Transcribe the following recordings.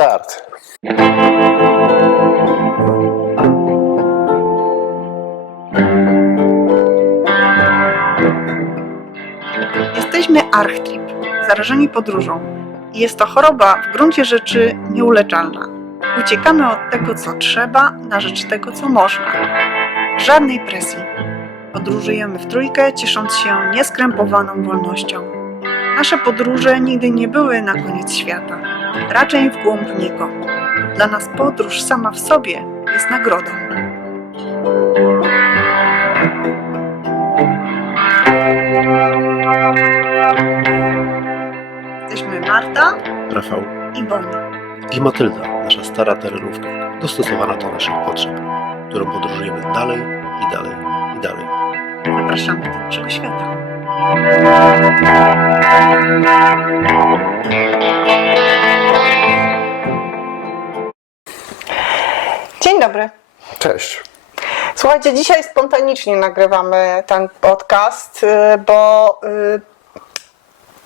Start. Jesteśmy Archtrip, zarażeni podróżą. Jest to choroba w gruncie rzeczy nieuleczalna. Uciekamy od tego, co trzeba, na rzecz tego, co można. Żadnej presji. Podróżujemy w trójkę, ciesząc się nieskrępowaną wolnością. Nasze podróże nigdy nie były na koniec świata, raczej w głąb niego. Dla nas podróż sama w sobie jest nagrodą. Jesteśmy Marta Rafał i Boni. i Matylda, nasza stara terenówka, dostosowana do naszych potrzeb, którą podróżujemy dalej i dalej i dalej. Zapraszamy do naszego świata. Dobry. Cześć. Słuchajcie, dzisiaj spontanicznie nagrywamy ten podcast, y, bo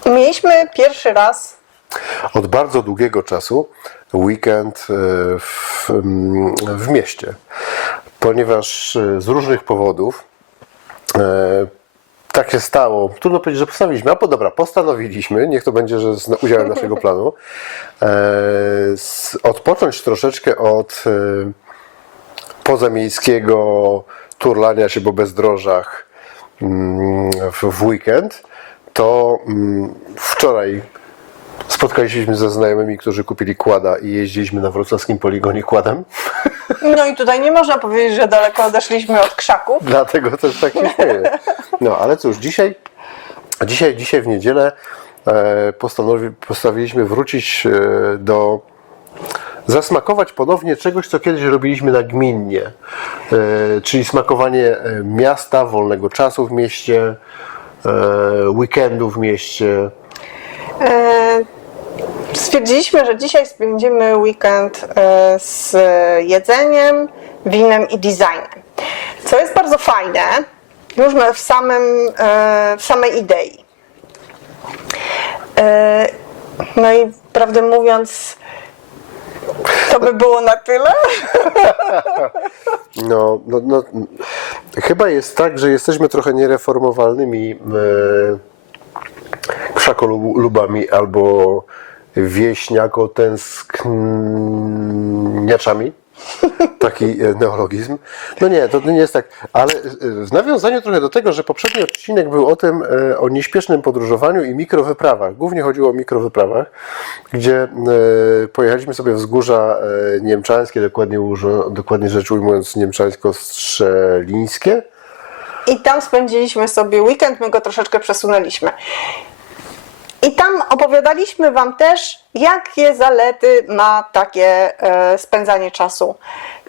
y, mieliśmy pierwszy raz Od bardzo długiego czasu weekend e, w, mm, w mieście, ponieważ z różnych powodów tak się stało. Trudno powiedzieć, że postanowiliśmy, a po dobra, postanowiliśmy, niech to będzie, że z udziałem naszego planu, e, s- odpocząć troszeczkę od e, pozamiejskiego turlania się po bezdrożach mm, w, weekend, to mm, wczoraj spotkaliśmy się ze znajomymi, którzy kupili kłada i jeździliśmy na wrocławskim poligonie kładem. No i tutaj nie można powiedzieć, że daleko odeszliśmy od krzaków. Dlatego też tak się śmieję. No ale cóż, dzisiaj, dzisiaj, dzisiaj w niedzielę e, postanowi, postanowiliśmy wrócić e, do zasmakować ponownie czegoś, co kiedyś robiliśmy nagminnie, e, czyli smakowanie e, miasta, wolnego czasu w mieście, e, weekendu w mieście. Stwierdziliśmy, że dzisiaj spędzimy weekend z jedzeniem, winem i designem. Co jest bardzo fajne, już w, samym, w samej idei. No i prawdę mówiąc, to by było na tyle. No, no, no, chyba jest tak, że jesteśmy trochę niereformowalnymi e, krzakolubami albo wieśniako-tęskniaczami. Taki e, neologizm. No nie, to nie jest tak. Ale e, w nawiązaniu trochę do tego, że poprzedni odcinek był o tym, e, o nieśpiesznym podróżowaniu i mikrowyprawach. Głównie chodziło o mikrowyprawach, gdzie pojechaliśmy sobie wzgórza niemczańskie, dokładnie, dokładnie rzecz ujmując niemczańsko-strzelińskie. I tam spędziliśmy sobie weekend, my go troszeczkę przesunęliśmy. I tam opowiadaliśmy Wam też, jakie zalety ma takie e, spędzanie czasu.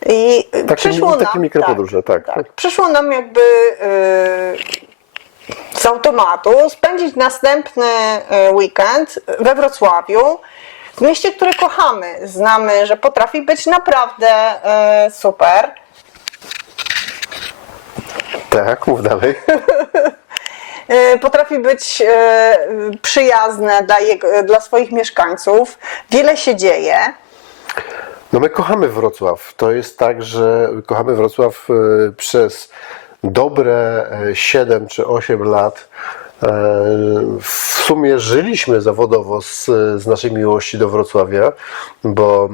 I Takie- przyszło takie nam, mikropodróże, tak, tak. Przyszło nam jakby e, z automatu spędzić następny e, weekend we Wrocławiu. W mieście, które kochamy. Znamy, że potrafi być naprawdę super. Tak, mów dalej. E, potrafi być e, przyjazne dla, jego, dla swoich mieszkańców. Wiele się dzieje. No my kochamy Wrocław. To jest tak, że kochamy Wrocław e, przez dobre e, 7 czy 8 lat. E, W sumie żyliśmy zawodowo z, z naszej miłości do Wrocławia, bo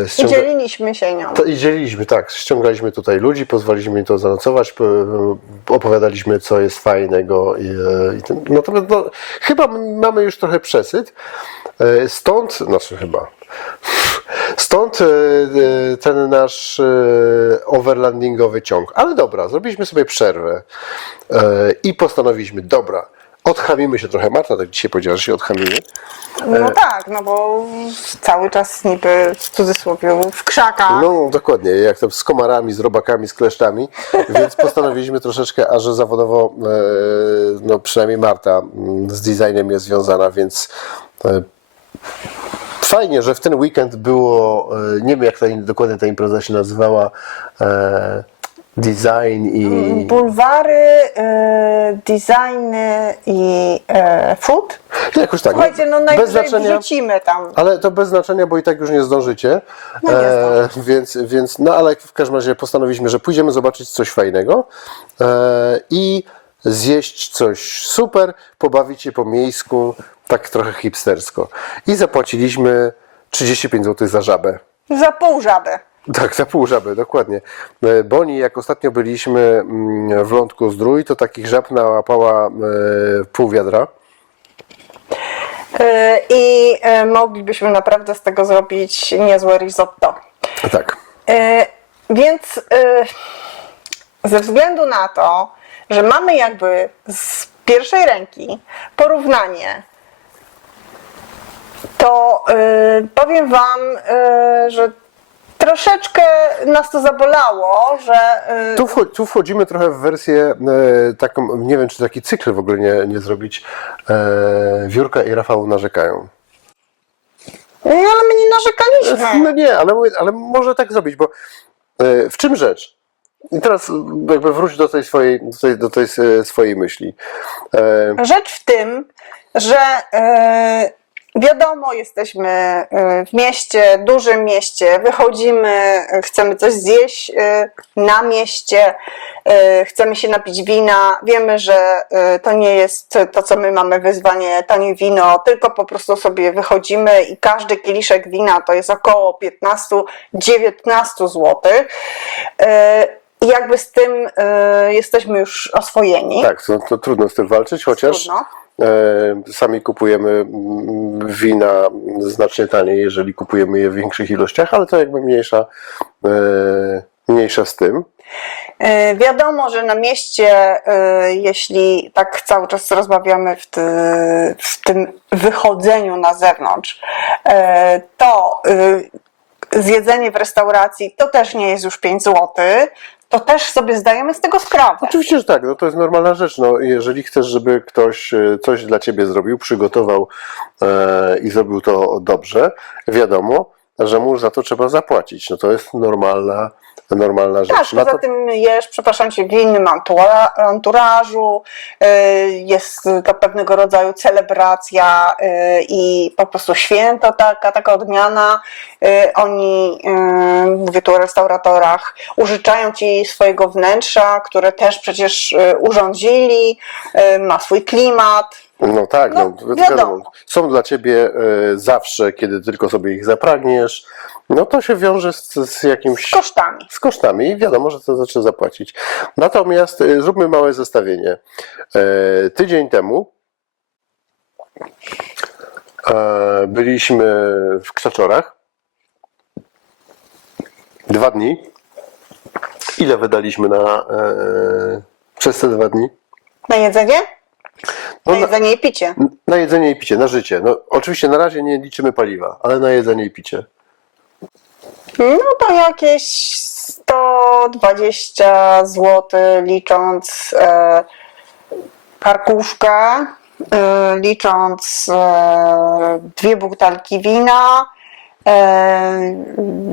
e, I ściąga- dzieliliśmy się nią. i dzieliliśmy, tak. Ściągaliśmy tutaj ludzi, pozwoliliśmy im to zanocować, po- opowiadaliśmy, co jest fajnego. I, e, i ten, natomiast no, chyba mamy już trochę przesyt. Stąd, znaczy chyba. Stąd ten nasz overlandingowy ciąg. Ale dobra, zrobiliśmy sobie przerwę i postanowiliśmy, dobra, odchamimy się trochę. Marta tak dzisiaj powiedziała, że się odchamimy. No tak, no bo cały czas niby w cudzysłowie w krzakach. No dokładnie, jak to z komarami, z robakami, z kleszczami, więc postanowiliśmy troszeczkę, a że zawodowo, e, no przynajmniej Marta mm, z designem jest związana, więc e, fajnie, że w ten weekend było, e, nie wiem jak ta, dokładnie ta impreza się nazywała, e, design i... Bulwary, y, designy i y, food. No jakoś tak. Słuchajcie, no bez najwyżej znaczenia, wrzucimy tam. ale to bez znaczenia, bo i tak już nie zdążycie. No nie e, więc, więc, no ale w każdym razie postanowiliśmy, że pójdziemy zobaczyć coś fajnego e, i zjeść coś super, pobawić się po miejsku, tak trochę hipstersko. I zapłaciliśmy 35 zł za żabę. Za pół żaby. Tak, za pół żaby, dokładnie. E, Boni, jak ostatnio byliśmy mm, w Lądku Zdrój, to takich żab nałapała e, pół wiadra. Y, I moglibyśmy naprawdę z tego zrobić niezłe risotto. Tak. Więc ze względu na to, że mamy jakby z pierwszej ręki porównanie, to y, powiem Wam, y, że troszeczkę nas to zabolało, że y, Tu, wcho- tu wchodzimy trochę w wersję e, taką, nie wiem czy taki cykl w ogóle nie, nie zrobić. E, Wiórka i Rafał narzekają. no ale my nie narzekaliśmy. No nie, ale, ale może tak zrobić, bo e, w czym rzecz? I teraz jakby wróć do tej swojej, do tej, do tej e, swojej myśli. E, Rzecz w tym, że e, wiadomo, jesteśmy e, w mieście, dużym mieście, wychodzimy, e, chcemy coś zjeść e, na mieście, chcemy się napić wina. Wiemy, że to nie jest to, co my mamy wyzwanie, tanie wino, tylko po prostu sobie wychodzimy i każdy kieliszek wina to jest około 15-19 zł. I jakby z tym jesteśmy już oswojeni. tak, to, to trudno z tym walczyć, chociaż Trudno. E, sami kupujemy mm, wina znacznie taniej, jeżeli kupujemy je w większych ilościach, ale to jakby mniejsza, e, mniejsza z tym. E, Wiadomo, że na mieście, jeśli tak cały czas rozmawiamy w, ty, w tym wychodzeniu na zewnątrz, to zjedzenie w restauracji to też nie jest już 5 zł, to też sobie zdajemy z tego sprawę. Oczywiście, że tak, no to jest normalna rzecz. No, jeżeli chcesz, żeby ktoś e, coś dla ciebie zrobił, przygotował e, i zrobił to dobrze, wiadomo, że mu za to trzeba zapłacić. No to jest normalna, normalna rzecz. Tak, Na poza to, tym jesz, przepraszam cię, w innym antura- anturażu, y, jest to pewnego rodzaju celebracja y, i po prostu święto, taka, taka odmiana. Y, Oni, mówię tu o restauratorach, użyczają ci swojego wnętrza, które też przecież urządzili, ma swój klimat. no tak, no, no, są dla ciebie zawsze, kiedy tylko sobie ich zapragniesz. No to się wiąże z, z jakimś Z kosztami. z kosztami i wiadomo, że to zaczyna zapłacić. Natomiast e, zróbmy małe zestawienie. E, tydzień temu e, byliśmy w Krzaczorach. Dwa dni. Ile wydaliśmy na, e, przez te dwa dni? Na jedzenie? No, Na na, jedzenie i picie. na jedzenie i picie, na życie. No, oczywiście na razie nie liczymy paliwa, ale na jedzenie i picie. No to jakieś 120 zł licząc e, parkuszkę, e, licząc e, dwie butelki wina,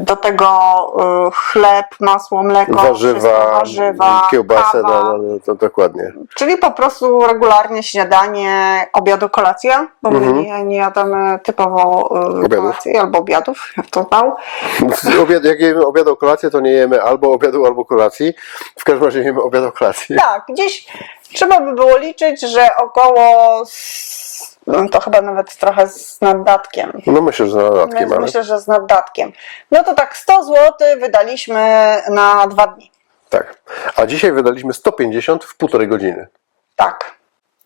do tego e, chleb, masło, mleko, wszystko, Warzywa, warzywa kiełbasę, kawa. no, no, to dokładnie. Czyli po prostu regularnie śniadanie, obiadu, kolacja, bo my Mhm. nie, nie jadamy typowo e, Obiadów. kolacji albo obiadów, jak to znał. Obiad, jak jemy obiad kolację, to nie jemy albo obiadu, albo kolacji. W każdym razie jemy obiad o kolacji. Tak, gdzieś trzeba by było liczyć, że około, no to chyba nawet trochę z naddatkiem. No myślę, że na dodatkiem, Więc ale myślę, że z naddatkiem. No to tak 100 zł wydaliśmy na dwa dni. tak. A dzisiaj wydaliśmy 150 w półtorej godziny. Tak.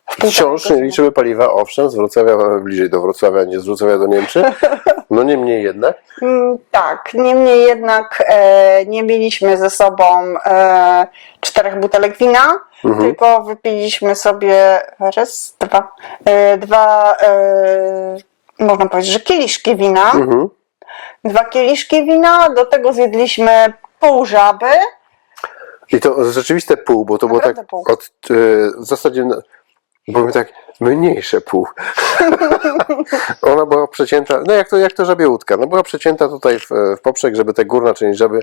Wciąż nie liczymy paliwa, owszem, z Wrocławia bliżej do Wrocławia, nie z Wrocławia do Niemczy. No niemniej jednak. Mm, Tak, niemniej jednak e, nie mieliśmy ze sobą e, czterech butelek wina, Mhm. tylko wypiliśmy sobie raz, dwa, e, dwa e, można powiedzieć, że kieliszki wina. Mhm. dwa kieliszki wina, do tego zjedliśmy pół żaby. I to rzeczywiste pół, bo to było tak pół. od, y, w zasadzie my tak mniejsze pół. Ona była przecięta, no jak to, jak to żabia łódka, no była przecięta tutaj w, w poprzek, żeby ta górna część żaby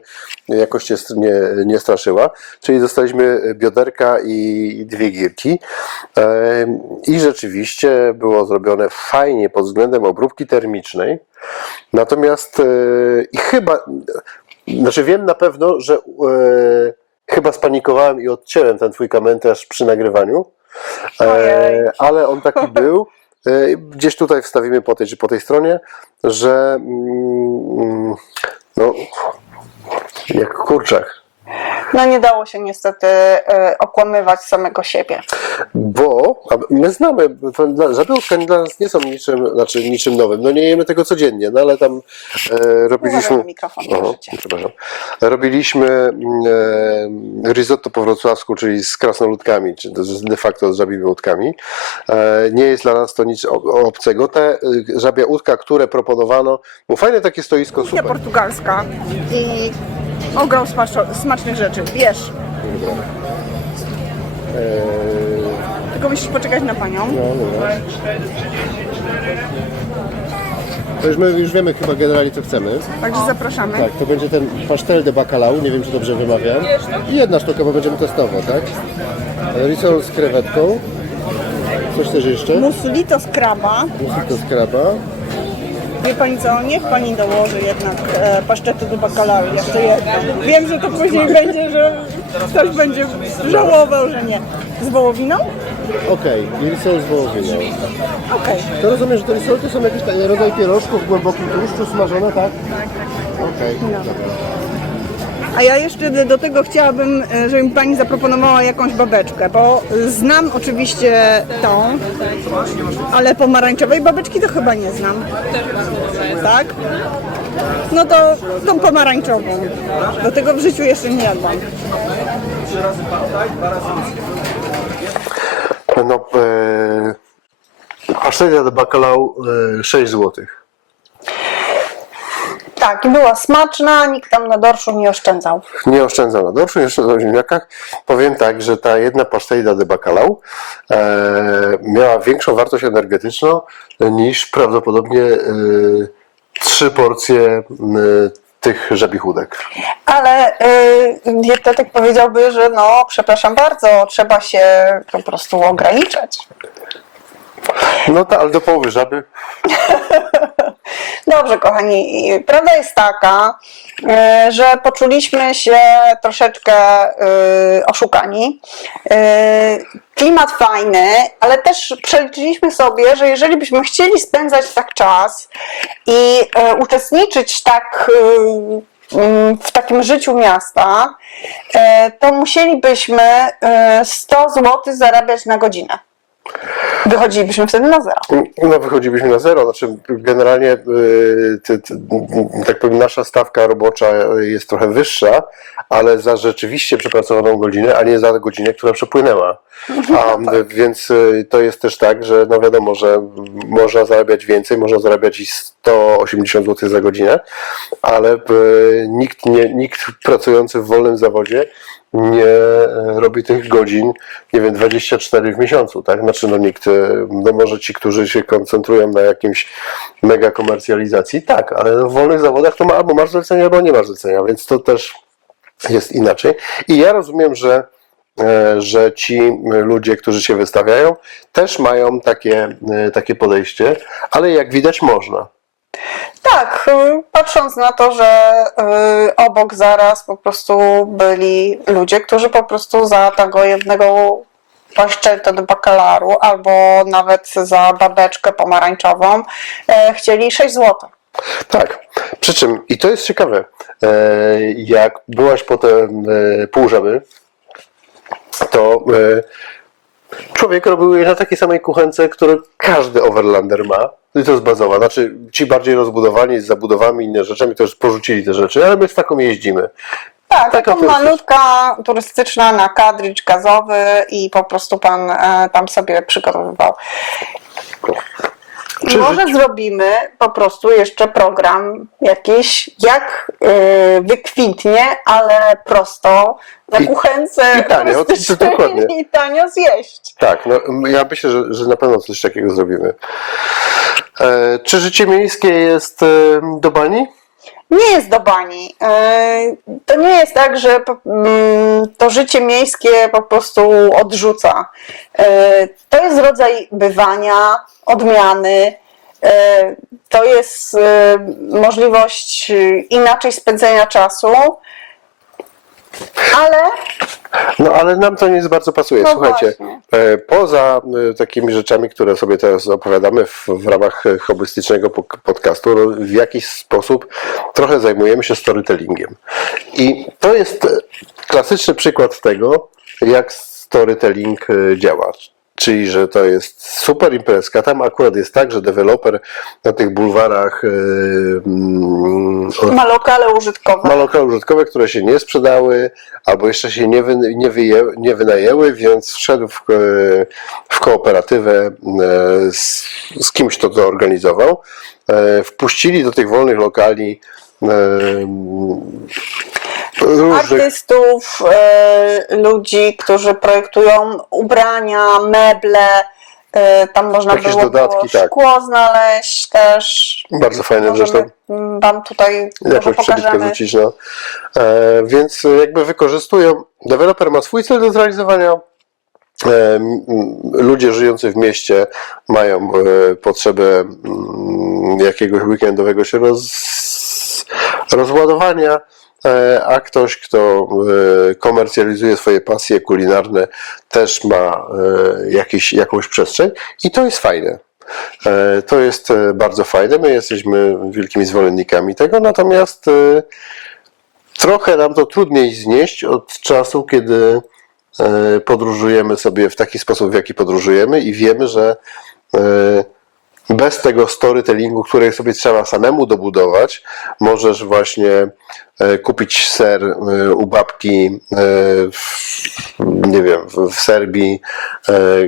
jakoś się nie, nie straszyła, czyli dostaliśmy bioderka i dwie girki Em, i rzeczywiście było zrobione fajnie pod względem obróbki termicznej, natomiast e, i chyba, znaczy wiem na pewno, że e, chyba spanikowałem i odciąłem ten twój komentarz przy nagrywaniu. E, ale on taki był. E, Gdzieś tutaj wstawimy po tej czy po tej stronie, że mm, no, jak kurczak. No nie dało się niestety e, okłamywać samego siebie. Bo my znamy, to dla- nas nie są niczym, znaczy niczym nowym. No nie jemy tego codziennie, no ale tam e, robiliśmy. na mikrofon, Oho, przepraszam. Robiliśmy e, risotto po wrocławsku, czyli z krasnoludkami, czy de facto z żabimi łódkami. E, nie jest dla nas to nic obcego. Te y, żabia łódka, które proponowano, było fajne takie stoisko, Kuchnia portugalska i ogrom smaczo- smacznych rzeczy. Wiesz, E, tylko musisz poczekać na panią. no, dobra. To już my już wiemy chyba generalnie co chcemy. Także zapraszamy. Tak, to będzie ten pastel de bacalao, nie wiem czy dobrze wymawiam. I jedna sztuka, bo będziemy testować, tak? Risol z krewetką. Coś też jeszcze? Musulito z kraba. Musito z kraba. Wie pani co, niech pani dołoży jednak e, do bacalao jeszcze. Wiem, że to później będzie, że ktoś będzie żałował, że nie. Z wołowiną? Okej, risol z wołowiną. Okej. To rozumiem, że te risol to są takie rodzaj pierożków w głębokim tłuszczu smażone, tak? Okej, dobra. A ja jeszcze do- do tego chciałabym, e, żeby mi pani zaproponowała jakąś babeczkę, bo znam oczywiście tą, ale pomarańczowej babeczki to chyba nie znam. Tak? No to tą pomarańczową. Do tego w życiu jeszcze nie jadłam. No, e, pasztelia de bacalao e, 6 złotych. Tak, i była smaczna, nikt tam na dorszu nie oszczędzał. nie oszczędzam na dorszu, nie oszczędzam na ziemniakach. Powiem tak, że ta jedna pasztejda de bacalao e, miała większą wartość energetyczną niż prawdopodobnie e, trzy porcje e, tych żabich łódek. Ale y, dietetyk powiedziałby, że no, przepraszam bardzo, trzeba się po prostu ograniczać. No tak, ale do połowy żaby. Dobrze, kochani, prawda jest taka, y, że poczuliśmy się troszeczkę y, oszukani. Y, Klimat fajny, ale też przeliczyliśmy sobie, że jeżeli byśmy chcieli spędzać tak czas i uczestniczyć tak w takim życiu miasta, to musielibyśmy y, 100 zł zarabiać na godzinę. Wychodzilibyśmy wtedy na zero. No, wychodzilibyśmy na zero. Znaczy, generalnie, y, ty, ty, tak powiem, nasza stawka robocza jest trochę wyższa, ale za rzeczywiście przepracowaną godzinę, a nie za godzinę, która przepłynęła. A, y, Więc y, to jest też tak, że no wiadomo, że można zarabiać więcej, można zarabiać i 180 zł za godzinę, ale y, nikt, nie, nikt pracujący w wolnym zawodzie nie e, robi tych godzin, nie wiem, 24 w miesiącu, tak? Znaczy, no nikt, e, no może ci, którzy się koncentrują na jakimś mega komercjalizacji, tak, ale w wolnych zawodach to ma, albo masz zlecenia, albo nie masz zlecenia, więc to też jest inaczej. I ja rozumiem, że, e, że ci ludzie, którzy się wystawiają, też mają takie, takie podejście, ale jak widać można. Tak, y, patrząc na to, że y, obok zaraz po prostu byli ludzie, którzy po prostu za tego jednego paszczetę do bakalaru albo nawet za babeczkę pomarańczową e, chcieli 6 zł. Tak. Przy czym, i to jest ciekawe, e, jak byłaś potem e, pół żaby, to człowiek robił je na takiej samej kuchence, które każdy overlander ma. I to jest bazowa. Znaczy, ci bardziej rozbudowani z zabudowami i innymi rzeczami, to już porzucili te rzeczy, ale my z taką jeździmy. Tak, Taka taka turystyczna. malutka turystyczna na kadricz gazowy i po prostu pan e, tam sobie przygotowywał. Czy Może żyć- zrobimy po prostu jeszcze program jakiś, jak y, wykwitnie, ale prosto na I- kuchence i tanio, to- to dokładnie. i tanio zjeść. Tak, no, ja myślę, że, że na pewno coś takiego zrobimy. E, czy życie miejskie jest e, do bani? Nie jest do bani. Y, To nie jest tak, że mm, to życie miejskie po prostu odrzuca. To jest rodzaj bywania, odmiany. To jest możliwość inaczej spędzenia czasu. Ale No ale nam to nie bardzo pasuje. No Słuchajcie, właśnie. e, poza e, takimi rzeczami, które sobie teraz opowiadamy w, w ramach e, hobbystycznego podcastu, no, w jakiś sposób trochę zajmujemy się storytellingiem. I to jest klasyczny przykład tego, jak storytelling działa. Czyli, że to jest super imprezka. Tam akurat jest tak, że deweloper na tych bulwarach e, mm, ma lokale użytkowe. ma lokale użytkowe, które się nie sprzedały, albo jeszcze się nie, wy, nie, wyje, nie wynajęły, więc wszedł w, ko- w kooperatywę e, z, z kimś, kto to organizował. E, Wpuścili do tych wolnych lokali e, różnych artystów, e, ludzi, którzy projektują ubrania, meble. e, Tam można Jakieś było, dodatki, było tak. szkło znaleźć też. bardzo fajne zresztą. Możemy Wam tutaj może jakąś przebitkę pokażemy. No. E, więc jakby wykorzystują, deweloper ma swój cel do zrealizowania, e, m, ludzie żyjący w mieście mają e, potrzebę mm, jakiegoś weekendowego się roz, rozładowania, a ktoś, kto e, komercjalizuje swoje pasje kulinarne, też ma e, jakiś, jakąś przestrzeń i to jest fajne. E, To jest e, bardzo fajne. My jesteśmy wielkimi zwolennikami tego, natomiast e, trochę nam to trudniej znieść od czasu, kiedy e, podróżujemy sobie w taki sposób, w jaki podróżujemy i wiemy, że e, bez tego storytellingu, który sobie trzeba samemu dobudować, możesz właśnie e, kupić ser e, u babki e, w, nie wiem, w, Serbii,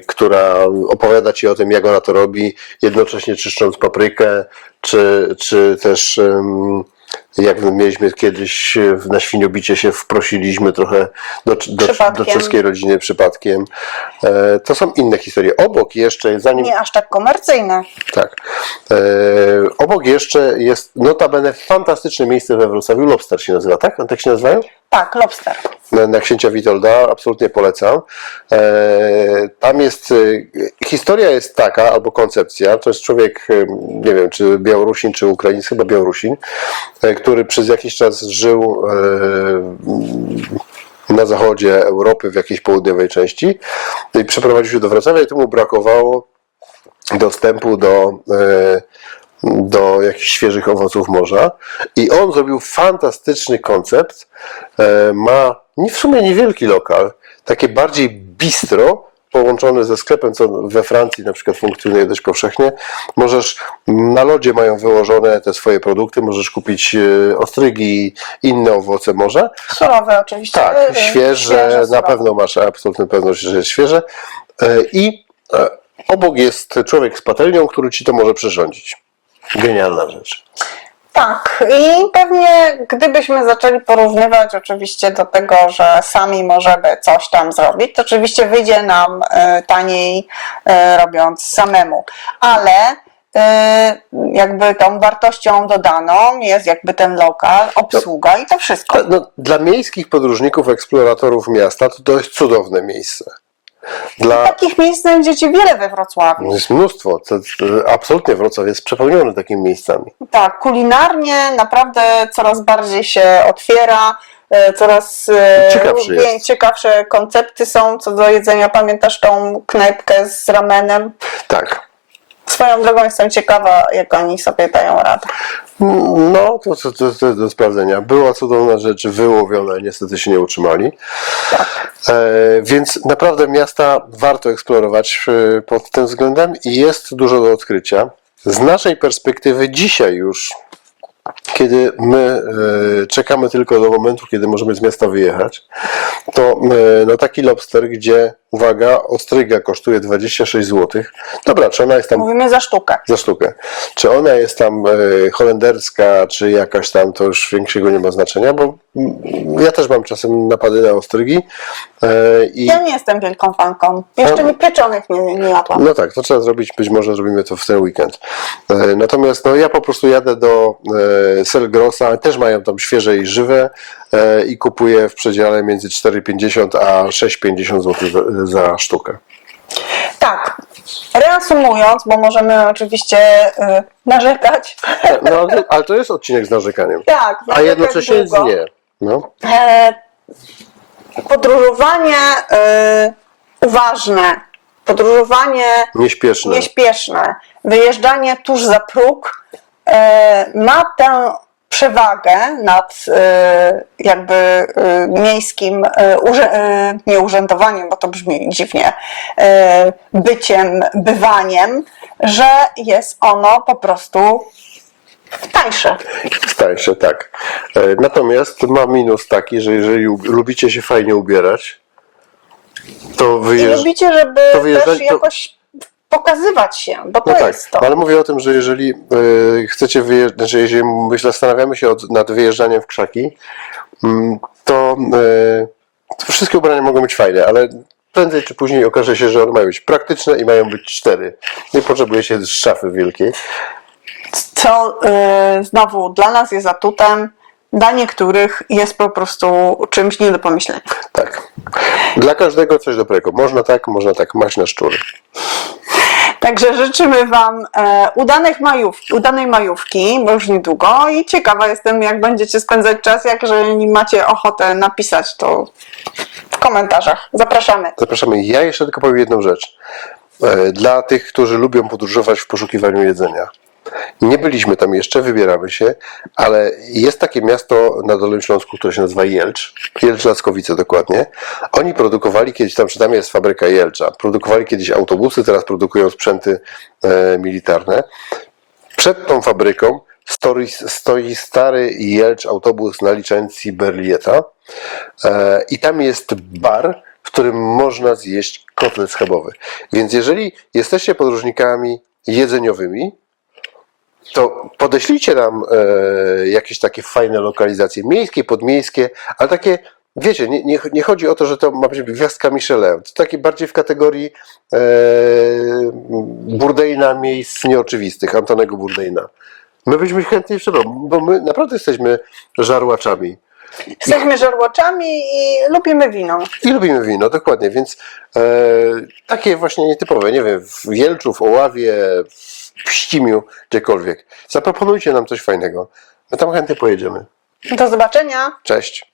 która opowiada ci o tym, jak ona to robi, jednocześnie czyszcząc paprykę, czy, czy też em, jak mieliśmy kiedyś w- na świniobicie się wprosiliśmy trochę do, do, do czeskiej rodziny przypadkiem. E, To są inne historie. Obok jeszcze, zanim Nie aż tak komercyjne. tak. E, obok jeszcze jest notabene fantastyczne miejsce we Wrocławiu. Lobster się nazywa, tak? Tak się nazywają? Tak, lobster. Na, księcia Witolda, absolutnie polecam. E, tam jest, e, historia jest taka, albo koncepcja, to jest człowiek, e, nie wiem, czy Białorusin, czy Ukraińcy, chyba Białorusin, który przez jakiś czas żył na zachodzie Europy, w jakiejś południowej części i przeprowadził się do Wrocławia i tu mu brakowało dostępu do, do jakichś świeżych owoców morza. I on zrobił fantastyczny koncept. E, Ma nie- w sumie niewielki lokal, takie bardziej bistro, połączone ze sklepem, co we Francji na przykład funkcjonuje dość powszechnie. Możesz, na lodzie mają wyłożone te swoje produkty, możesz kupić e, ostrygi, inne owoce morza. Surowe oczywiście. Tak, Y, świeże, na surowe. pewno masz absolutną pewność, że jest świeże. E, I e, obok jest człowiek z patelnią, który ci to może przyrządzić. Genialna rzecz. Tak, i pewnie gdybyśmy zaczęli porównywać oczywiście do tego, że sami możemy coś tam zrobić, to oczywiście wyjdzie nam e, taniej e, robiąc samemu, ale e, jakby tą wartością dodaną jest jakby ten lokal, obsługa i to wszystko. No, dla miejskich podróżników, eksploratorów miasta, to, jest cudowne miejsce. Dla, Takich miejsc znajdziecie wiele we Wrocławiu. jest mnóstwo. Absolutnie Wrocław jest przepełniony takimi miejscami. Tak, kulinarnie naprawdę coraz bardziej się otwiera, e, coraz e, Ciekawszy jest. ciekawsze koncepty są co do jedzenia. Pamiętasz tą knajpkę z ramenem? Tak. Swoją drogą jestem ciekawa, jak oni sobie dają radę. No, to, to, to, to do sprawdzenia. Była cudowna rzecz wyłowiona, niestety się nie utrzymali. E, więc naprawdę miasta warto eksplorować e, pod tym względem i jest dużo do odkrycia. Z naszej perspektywy dzisiaj już, kiedy my e, czekamy tylko do momentu, kiedy możemy z miasta wyjechać, to e, no taki lobster, gdzie uwaga, ostryga kosztuje 26 zł. Dobra, czy ona jest tam Mówimy za sztukę. za sztukę. Czy ona jest tam e, holenderska, czy jakaś tam, to już większego nie ma znaczenia, bo mm, ja też mam czasem napady na ostrygi. E, i, Ja nie jestem wielką fanką. Jeszcze No. nie pieczonych nie, nie jadłam. no tak, to trzeba zrobić, być może zrobimy to w ten weekend. E, natomiast no, ja po prostu jadę do Selgrosa, też mają tam świeże i żywe i kupuję w przedziale między 4,50 a 6,50 zł za, za sztukę. Tak. Reasumując, bo możemy oczywiście y, narzekać. No, ale, to jest odcinek z narzekaniem, Tak. a jednocześnie długo. nie. No. E, podróżowanie y, uważne, podróżowanie Nieśpieszne. nieśpieszne, wyjeżdżanie tuż za próg e, ma tę przewagę nad e, jakby e, miejskim e, urze- e, nie urzędowaniem, bo to brzmi dziwnie, byciem, bywaniem, że jest ono po prostu tańsze. Się tak. E, Natomiast ma minus taki, że jeżeli lubicie się fajnie ubierać, to wyjeżdżacie. lubicie, żeby to wyjeżdżać- też jakoś pokazywać się, bo to No tak, jest to. ale mówię o tym, że jeżeli e, chcecie wyjeżdżać, znaczy jeżeli zastanawiamy się od, nad wyjeżdżaniem w krzaki, mm, to, e, to wszystkie ubrania mogą być fajne, ale prędzej czy później okaże się, że one mają być praktyczne i mają być cztery. Nie potrzebujecie szafy wielkiej. co y, znowu dla nas jest atutem, dla niektórych jest po prostu czymś nie do pomyślenia. Tak. Dla każdego coś dobrego. Można tak, można tak. Maś na szczury. Także życzymy Wam e, udanych majówki, udanej majówki, bo już niedługo i ciekawa jestem, jak będziecie spędzać czas, jak jeżeli macie ochotę napisać to w komentarzach. Zapraszamy. Zapraszamy. Ja jeszcze tylko powiem jedną rzecz. E, Dla tych, którzy lubią podróżować w poszukiwaniu jedzenia. Nie byliśmy tam jeszcze, wybieramy się, ale jest takie miasto na Dolnym Śląsku, które się nazywa Jelcz. Jelcz Laskowice dokładnie. Oni produkowali kiedyś, tam przynajmniej jest fabryka Jelcza, produkowali kiedyś autobusy, teraz produkują sprzęty e, militarne. Przed tą fabryką stoi, stoi stary Jelcz autobus na licencji Berlieta e, i tam jest bar, w którym można zjeść kotlet schabowy. Więc jeżeli jesteście podróżnikami jedzeniowymi, to podeślijcie nam e, jakieś takie fajne lokalizacje, miejskie, podmiejskie, ale takie, wiecie, nie, nie, nie chodzi o to, że to ma być gwiazdka Michelin, to takie bardziej w kategorii e, Burdejna miejsc nieoczywistych, Antonego Burdejna. My byśmy chętnie przebrali, bo my naprawdę jesteśmy żarłaczami. Jesteśmy żarłoczami i lubimy wino. I lubimy wino, dokładnie, więc e, takie właśnie nietypowe, nie wiem, w Jelczu, w Oławie, w Ścimiu, gdziekolwiek. Zaproponujcie nam coś fajnego. My tam chętnie pojedziemy. Do zobaczenia. Cześć.